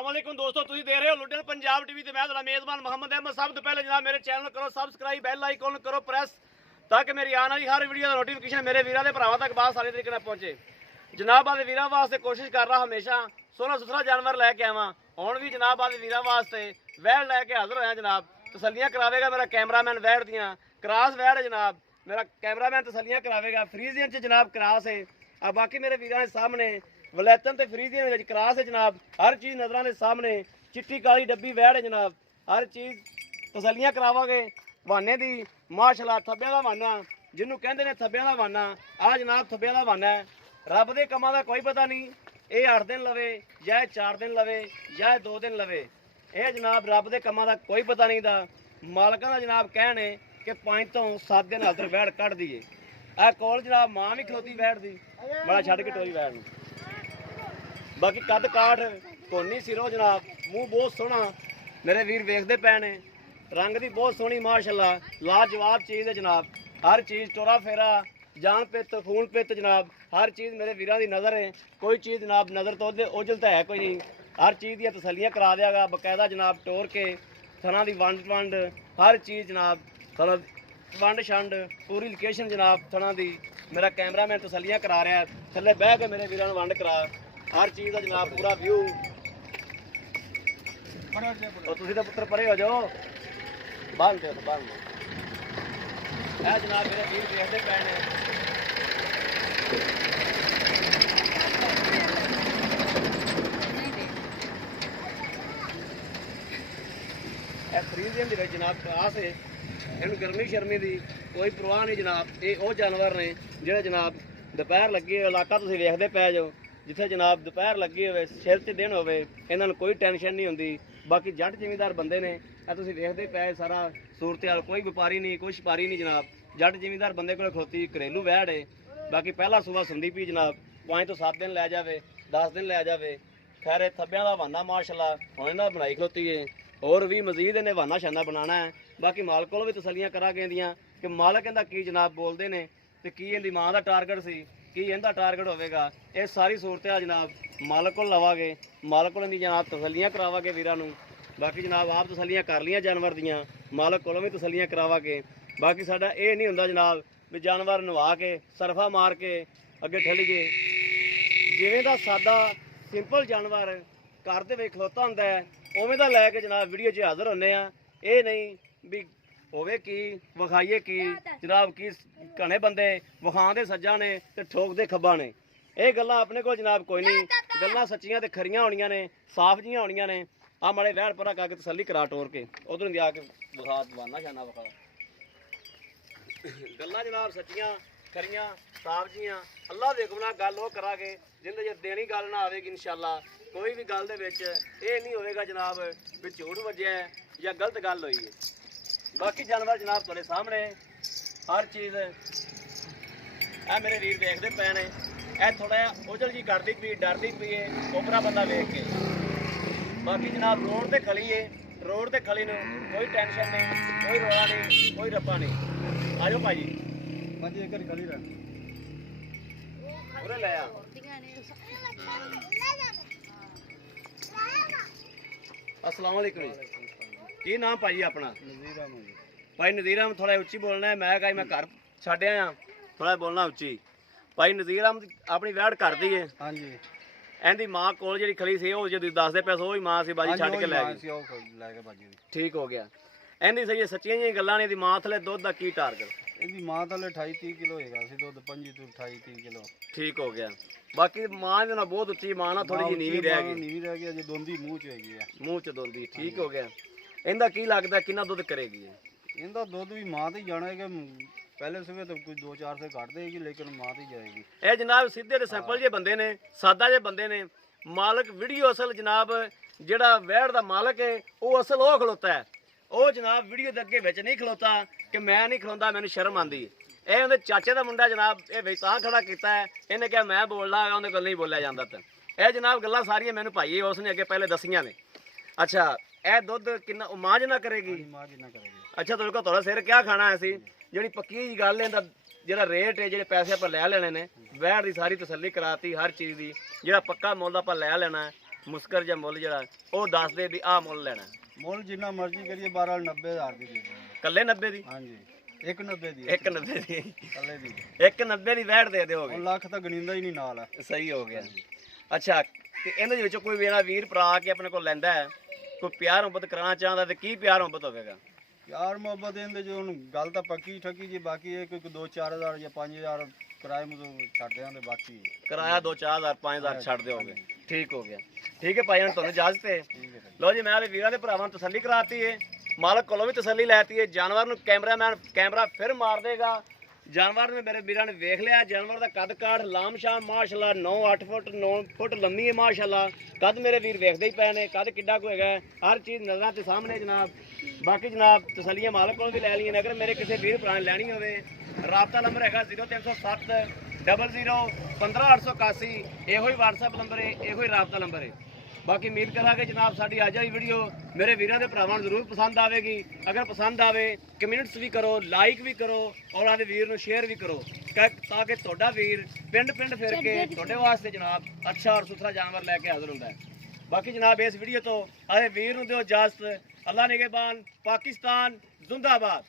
अस्सलामुअलैकुम दोस्तों, तुम देख रहे हो लुधियाना पंजाब टीवी ते मैं तुहाडा मेज़बान मोहम्मद अहमद। सब तो पहले जनाब मेरे चैनल करो सबसक्राइब, बैल आइकन करो प्रेस ताकि मेरी आने वाली हर वीडियो का नोटिफिकेशन मेरे वीरों के भरावां तक बहुत सारे तरीके पहुंचे। जनाब आदे वीरों वास्ते कोशिश कर रहा हमेशा सोहना सुथरा जानवर लैके आवां। हुण भी जनाब आदे वीरों वास्ते वैड़ लैके हाजिर होया। जनाब तसल्लियां करावेगा मेरा कैमरामैन वैड़ दियां। क्रॉस वैड़ है जनाब, मेरा कैमरामैन तसल्लियां करावेगा। फ्रीजियन च जनाब क्रॉस है। अब बाकी मेरे वीरों के सामने वलैतन ते फ्रीजियन विच क्रॉस है जनाब। हर चीज़ नज़रां दे सामने चिट्टी काली डब्बी वैड़ है जनाब। हर चीज़ तसल्लियां करावांगे। वाने दी माशाअल्लाह थब्बियां दा वाना जिन्हों कहते हैं थब्बियां दा वाना आ जनाब थब्बियां दा वाना है। रब दे कमां दा कोई पता नहीं, ये 8 दिन लवे या 4 दिन लवे या 2 दिन लवे। ये जनाब रब दे कमां दा कोई पता नहीं दा। मालकां दा जनाब कहने कि 5 तो 7 दिन अंदर वैड़ कढ़ दीए। आ कोल जनाब मां भी खलोती वैड़ दी, बड़ा छड़ के टोई वैड़ नूं। बाकी कद काठ कोनी सिरो जनाब, मूँह बहुत सोहना मेरे वीर वेखते पे ने। रंग की बहुत सोहनी माशाअल्लाह लाजवाब चीज़ है जनाब। हर चीज़ टोरा फेरा जान पित खून पित जनाब हर चीज़ मेरे वीरों की नज़र है। कोई चीज़ जनाब नज़र तो ओझल तो है कोई नहीं। हर चीज़ दी तसल्लियां करा देगा बकायदा जनाब। टोर के थना की वंड हर चीज़ जनाब, थना वंड छंड पूरी लोकेशन जनाब थना की मेरा कैमरामैन तसल्लियां करा रहा है। थले बह के मेरे वीरों वंड करा हर चीज़ का जनाब पूरा व्यू। और तुसीं तो पुत्र परे हो जाओ, बंद दो बंद है जनाब। मेरे वीर देखते पे ने। फ्रीजियन दे विच जनाब क्रॉस है। इन गर्मी शर्मी की कोई परवाह नहीं जनाब। ये वो जानवर ने जिहड़े जनाब दोपहर लगी इलाका तुसीं वेखदे पै जाओ जिथे जनाब दोपहर लगी हो सिर च दिन हो इन्हां नूं कोई टेंशन नहीं होंदी। बाकी जट जिमीदार बंदे ने तुसीं वेखदे पै सारा सूरत हाल। कोई व्यापारी नहीं कोई छपारी नहीं जनाब। जट जिमीदार बंदे को खलोती घरेलू वैड़ है। बाकी पहला सूबा सुंदी पी जनाब 5 तो 7 दिन लै जाए 10 दिन लै जाए। खैर थब्बियां दा वाना माशाअल्लाह हुण इन्हां बनाई खलोती है। होर भी मजीद इन्हें वाना शाना बनाना है। बाकी मालक को भी तसल्लियां करा गईयां कि मालक इहदा की जनाब बोलते हैं तो की इहदी मां का टारगेट सी की इहदा टारगेट होवेगा। ये सारी सूरत हाल जनाब मालक को लवांगे। मालक को जनाब तसल्लियां करावांगे वीरां नूं। बाकी जनाब आप तसल्लियां कर लियां जानवर दियां, मालक को भी तसल्लियां करावांगे। बाकी साडा ये नहीं हुंदा जनाब भी जानवर नवा के सरफा मार के अगे ठल्लीए। जिवें दा सादा सिंपल जानवर घर दे विच खलोता हुंदा है उवें दा लैके जनाब वीडियो 'च हाज़र होने आ। ये नहीं भी होवे की विखाइए की जनाब की घने बंदे विखाते सज्जा ने ते ठोकते खब्बा ने। ये गल्लां अपने को जनाब कोई नहीं। गल्लां सच्चियां ते खरियां होणियां ने, साफ जिहियां होणियां ने। आ माड़े वैड़ परा करके तसल्ली करा टोर के उधर जाके विखा वाना शाना विखा। गल्लां जनाब सच्चियां खरियां साफ जिहियां अल्लाह दे हुक्म नाल गल वो करांगे जिंदे च देनी गल ना आवेगी इंशाअल्लाह। कोई भी गल दे विच ये नहीं होएगा जनाब भी झूठ वज्जिया या गलत गल होई है। बाकी जानवर जनाब तुहाडे सामने हर चीज़ है मेरे वीर देखते पे ने। यह थोड़ा जिहा ओझल जी करती पी डरती पी है ओपरा बंदा वेख के। बाकी जनाब रोड ते खली है, रोड ते खली नूं कोई टेंशन नहीं, कोई रोला नहीं, कोई रप्पा नहीं। आ जाओ भाजी भाजी एक खली रह उरे ले आ। अस्सलाम वालेकुम जी, की नाम भाजी अपना? नज़ीर अहमद। भाई नज़ीर अहमद थोड़ा उच्ची बोलना है। मैं घर छड्ड आया थोड़ा बोलना उच्ची। भाई नज़ीर अहमद अपनी वैड़ कर दी है। हाँ जी। इहदी मां कोल जिहड़ी खली सी वो जो दसदे पे सो ही मां सी बाजी छड्ड के लै गई। ठीक हो गया। इहदी सही सच्चियां जिहियां गल्लां ने। इहदी मां थले दुध दा की टारगेट? ਇਹਦੀ ਮਾਂ ਤਾਂ 28-30 ਕਿਲੋ ਹੈਗਾ ਸੀ ਦੁੱਧ 25 ਤੋਂ 28-30 ਕਿਲੋ। ठीक हो गया। बाकी मां दे नाल बहुत उच्ची मां ना थोड़ी जी नीवी रह गई। नीवी रह गई अजे दोंदी मूंह ਚ ਹੈਗੀ ਆ। मूंह च दोंदी। ठीक हो गया। इहदा की लगदा किन्ना दुध करेगी? ਇਹਦਾ ਦੁੱਧ ਵੀ ਮਾਂ ਤੇ ਹੀ ਜਾਣਾ ਹੈਗਾ। ਪਹਿਲੇ ਸਵੇ ਤਾਂ ਕੁਝ 2-4 ਸੇ ਘੱਟ ਦੇਗੀ ਲੇਕਿਨ ਮਾਂ ਤੇ ਹੀ ਜਾਏਗੀ। ਇਹ ਜਨਾਬ ਸਿੱਧੇ ਤੇ ਸਿੰਪਲ ਜਿਹੇ ਬੰਦੇ ਨੇ, ਸਾਦਾ ਜਿਹੇ ਬੰਦੇ ਨੇ। ਮਾਲਕ ਵੀਡੀਓ ਅਸਲ ਜਨਾਬ ਜਿਹੜਾ ਵਹਿੜ ਦਾ ਮਾਲਕ ਹੈ ਉਹ ਅਸਲ ਉਹ ਖਲੋਤਾ ਹੈ। ਉਹ ਜਨਾਬ ਵੀਡੀਓ ਦੇ ਅੱਗੇ ਵਿੱਚ ਨਹੀਂ ਖਲੋਤਾ ਕਿ ਮੈਂ ਨਹੀਂ ਖਲੋਂਦਾ ਮੈਨੂੰ ਸ਼ਰਮ ਆਉਂਦੀ। ਇਹ ਉਹਦੇ ਚਾਚੇ ਦਾ ਮੁੰਡਾ ਜਨਾਬ ਇਹ ਵਿੱਚ ਤਾਂ ਖੜਾ ਕੀਤਾ ਹੈ। ਇਹਨੇ ਕਿਹਾ ਮੈਂ ਬੋਲਦਾ ਹੈਗਾ, ਉਹਦੇ ਕੋਲ ਨਹੀਂ ਬੋਲਿਆ ਜਾਂਦਾ। ਤਾਂ ਇਹ ਜਨਾਬ ਗੱਲਾਂ ਸਾਰੀਆਂ ਮੈਨੂੰ ਭਾਈ ਉਸਨੇ ਅੱਗੇ ਪਹਿਲੇ ਦੱਸੀਆਂ ਨੇ। ਅੱਛਾ ਇਹ ਦੁੱਧ ਕਿੰਨਾ ਮਾਂ ਜਿੰਨਾ ਕਰੇਗੀ? ਮਾਂ ਜਿੰਨਾ ਕਰੇਗੀ। ਅੱਛਾ ਤੁਹਾਡੇ ਕੋਲ ਤੁਹਾਡਾ ਸਿਰ ਕਿਆ ਖਾਣਾ ਸੀ ਜਿਹੜੀ ਪੱਕੀ ਜੀ ਗੱਲ ਇਹਦਾ ਜਿਹੜਾ ਰੇਟ ਹੈ ਜਿਹੜੇ ਪੈਸੇ ਆਪਾਂ ਲੈ ਲੈਣੇ ਨੇ ਵੈੜ ਦੀ ਸਾਰੀ ਤਸੱਲੀ ਕਰਾਤੀ ਹਰ ਚੀਜ਼ ਦੀ। ਜਿਹੜਾ ਪੱਕਾ ਮੁੱਲ ਆਪਾਂ ਲੈ ਲੈਣਾ ਮੁਸਕਰ ਜਾਂ ਮੁੱਲ ਜਿਹੜਾ ਉਹ ਦੱਸ ਦੇ ਵੀ ਆਹ ਮੁੱਲ ਲੈਣਾ। ਮੁੱਲ ਜਿੰਨਾ ਮਰਜ਼ੀ ਕਰੀਏ 12,90,000 ਦੀ ਦੇ ਦਿੰਦੇ ਕੱਲੇ 90 ਦੀ? ਹਾਂਜੀ 1,90 ਦੀ 190 ਦੀ ਕੱਲੇ ਦੀ 190 ਦੀ ਵੈਟ ਦੇ ਦਿਓਗੇ? ਉਹ ਲੱਖ ਤਾਂ ਗਣਿੰਦਾ ਹੀ ਨਹੀਂ ਨਾਲ। ਸਹੀ ਹੋ ਗਿਆ। ਅੱਛਾ ਤੇ ਇਹਨਾਂ ਦੇ ਵਿੱਚੋਂ ਕੋਈ ਮੇਰਾ ਵੀਰ ਭਰਾ ਕੇ ਆਪਣੇ ਕੋਲ ਲੈਂਦਾ ਹੈ, ਕੋਈ ਪਿਆਰ ਮੁਹੱਬਤ ਕਰਾਉਣਾ ਚਾਹੁੰਦਾ ਤੇ ਕੀ ਪਿਆਰ ਮੁਹੱਬਤ ਹੋਵੇਗਾ? ਯਾਰ ਮੁਹੱਬਤ ਇਹਦੇ ਜੋ ਹੁਣ ਗੱਲ ਤਾਂ ਪੱਕੀ ਠੱਕੀ ਜੀ, ਬਾਕੀ ਇਹ ਕੋਈ 2-4,000 ਜਾਂ 5,000 ਕਿਰਾਏ ਨੂੰ ਛੱਡ ਦਿਆਂਗੇ, ਬਾਕੀ ਕਿਰਾਇਆ 2-4,000 5,000 ਛੱਡ ਦਿਓਗੇ? ਠੀਕ ਹੋ ਗਿਆ। ਠੀਕ ਹੈ ਭਾਈ, ਹੁਣ ਤੁਹਾਨੂੰ ਇਜਾਜ਼ਤ ਹੈ। ਠੀਕ ਹੈ। ਲੋ ਜੀ, ਮੈਂ ਆਲੇ ਵੀਰਾਂ ਦੇ ਭਰਾਵਾਂ ਨੂੰ ਤਸੱਲੀ ਕਰਾਤੀ ਹੈ, ਮਾਲਕ ਕੋਲੋਂ ਵੀ ਤਸੱਲੀ ਲੈਤੀ ਹੈ। ਜਾਨਵਰ ਨੂੰ ਕੈਮਰਾਮੈਨ ਕੈਮਰਾ ਫਿਰ ਮਾਰ ਦੇਗਾ। ਜਾਨਵਰ ਨੂੰ ਮੇਰੇ ਵੀਰਾਂ ਨੇ ਵੇਖ ਲਿਆ। ਜਾਨਵਰ ਦਾ ਕੱਦ ਕਾਠ ਲਾਮ ਸ਼ਾਮ ਮਾਸ਼ਾਅੱਲਾ 9-8 ਫੁੱਟ 9 ਫੁੱਟ ਲੰਮੀ ਹੈ ਮਾਸ਼ਾਅੱਲਾ। ਕੱਦ ਮੇਰੇ ਵੀਰ ਵੇਖਦੇ ਹੀ ਪਏ ਨੇ, ਕੱਦ ਕਿੱਡਾ ਕੁ ਹੈਗਾ, ਹਰ ਚੀਜ਼ ਨਜ਼ਰਾਂ ਤੇ ਸਾਹਮਣੇ ਜਨਾਬ। ਬਾਕੀ ਜਨਾਬ ਤਸੱਲੀਆਂ ਮਾਲਕ ਕੋਲੋਂ ਵੀ ਲੈ ਲਈਆਂ ਨੇ। ਅਗਰ ਮੇਰੇ ਕਿਸੇ ਵੀਰ ਭਰਾ ਨੇ ਲੈਣੀ ਹੋਵੇ, ਰਾਬਤਾ ਨੰਬਰ ਹੈਗਾ 0307 00 15881। ਇਹੋ ਹੀ WhatsApp ਨੰਬਰ ਹੈ, ਇਹੋ ਹੀ ਰਾਬਤਾ ਨੰਬਰ ਹੈ। ਬਾਕੀ ਉਮੀਦ ਕਰਾਂਗੇ ਜਨਾਬ ਸਾਡੀ ਅੱਜ ਵਾਲੀ ਵੀਡੀਓ ਮੇਰੇ ਵੀਰਾਂ ਦੇ ਭਰਾਵਾਂ ਨੂੰ ਜ਼ਰੂਰ ਪਸੰਦ ਆਵੇਗੀ। ਅਗਰ ਪਸੰਦ ਆਵੇ ਕਮੈਂਟਸ ਵੀ ਕਰੋ, ਲਾਈਕ ਵੀ ਕਰੋ ਔਰ ਆਦੇ ਵੀਰ ਨੂੰ ਸ਼ੇਅਰ ਵੀ ਕਰੋ ਤਾਂ ਕਿ ਤੁਹਾਡਾ ਵੀਰ ਪਿੰਡ ਪਿੰਡ ਫਿਰ ਕੇ ਤੁਹਾਡੇ ਵਾਸਤੇ ਜਨਾਬ ਅੱਛਾ ਔਰ ਸੁਥਰਾ ਜਾਨਵਰ ਲੈ ਕੇ ਹਾਜ਼ਰ ਹੁੰਦਾ ਹੈ। ਬਾਕੀ ਜਨਾਬ ਇਸ ਵੀਡੀਓ ਤੋਂ ਆਦੇ ਵੀਰ ਨੂੰ ਦਿਓ ਇਜਾਜ਼ਤ। ਅੱਲਾ ਨਿਗਹਿਬਾਨ। ਪਾਕਿਸਤਾਨ ਜ਼ਿੰਦਾਬਾਦ।